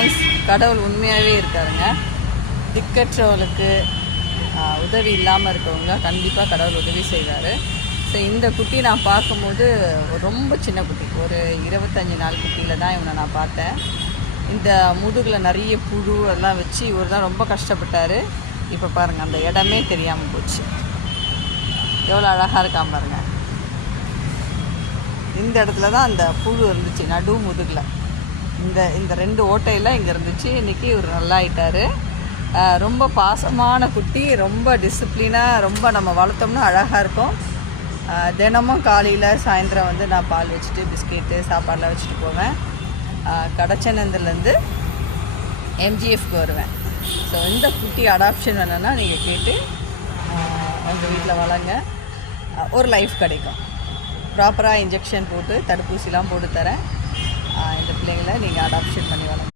Friends, கடவுள் உண்மையாகவே இருக்காருங்க. திக்கற்றவளுக்கு உதவி இல்லாமல் இருக்கவங்க கண்டிப்பாக கடவுள் உதவி செய்வார். ஸோ இந்த குட்டி நான் பார்க்கும்போது ரொம்ப சின்ன குட்டி, ஒரு 25 நாள் குட்டியில் தான் இவனை நான் பார்த்தேன். இந்த முதுகில் நிறைய புழு எல்லாம் வச்சு இவர் தான் ரொம்ப கஷ்டப்பட்டார். இப்போ பாருங்கள், அந்த இடமே தெரியாமல் போச்சு. எவ்வளோ அழகாக இருக்காம பாருங்கள். இந்த இடத்துல தான் அந்த புழு இருந்துச்சு, நடு முதுகில். இந்த 2 ஓட்டையில் இங்கே இருந்துச்சு. இன்றைக்கி இவர் நல்லா ஆயிட்டார். ரொம்ப பாசமான குட்டி, ரொம்ப டிசிப்ளினாக, ரொம்ப நம்ம வளர்த்தோம்னா அழகாக இருக்கும். தினமும் காலையில் சாயந்தரம் வந்து நான் பால் வச்சுட்டு பிஸ்கெட்டு சாப்பாடெலாம் வச்சுட்டு போவேன். கடச்சனந்துலேருந்து எம்ஜிஎஃப்க்கு வருவேன். ஸோ இந்த குட்டி அடாப்ஷன் வேணுன்னா நீங்கள் கேட்டு உங்கள் வீட்டில் வளங்க. ஒரு லைஃப் கிடைக்கும். ப்ராப்பராக இன்ஜெக்ஷன் போட்டு தடுப்பூசிலாம் போட்டு தரேன். இந்த பிள்ளைங்களை நீங்கள் அடாப்ஷன் பண்ணி வளங்க.